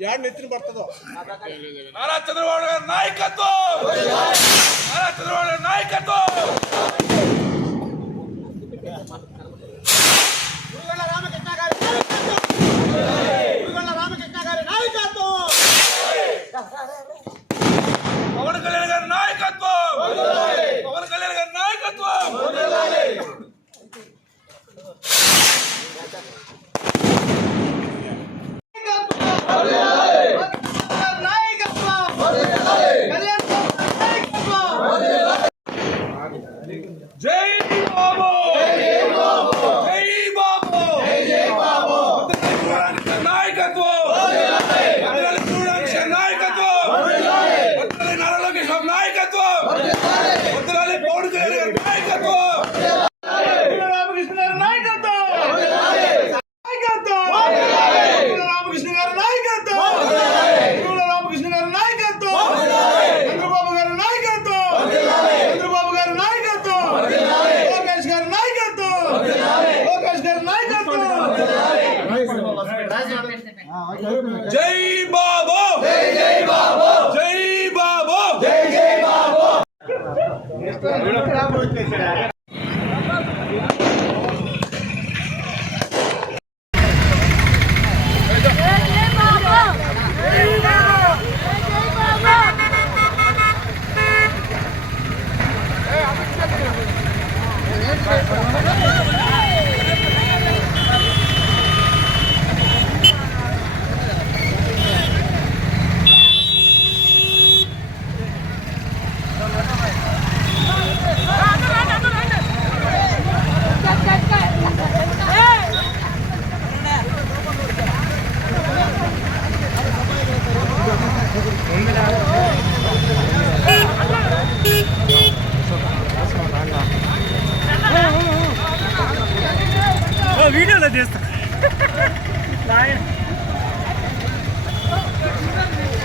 Add నెత్తిన పడుతుందో? నారా చంద్రబాబు గారి నాయకత్వం! నారా చంద్రబాబు గారి నాయకత్వం! రామకృష్ణ గారి రామకృష్ణ గారి నాయకత్వం! పవన్ కళ్యాణ్ గారి నాయకత్వం పవన్ కళ్యాణ్ గారి నాయకత్వం జై బాబు జై బాబు జై బాబు జై బాబు నాయకత్వం వదలాలి చూడాలి నాయకత్వం వదలాలి నారా లోకేష్ బాబు నాయకత్వం వదలాలి పవన్ కళ్యాణ్ గారి నాయకత్వం రామకృష్ణ గారి నాయకత్వం నాయకత్వం రామకృష్ణ గారి నాయకత్వం రామకృష్ణ గారి నాయకత్వం చంద్రబాబు గారి నాయకత్వం చంద్రబాబు గారి నాయకత్వం లోకేష్ గారి నాయకత్వం లోకేష్ గారి నాయకత్వం జై బాబు! జై జై బాబు! జై బాబు! జై జై బాబు! జై బాబా!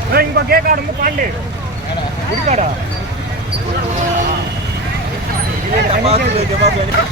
జై బాబా జై బాబా వీడియోలో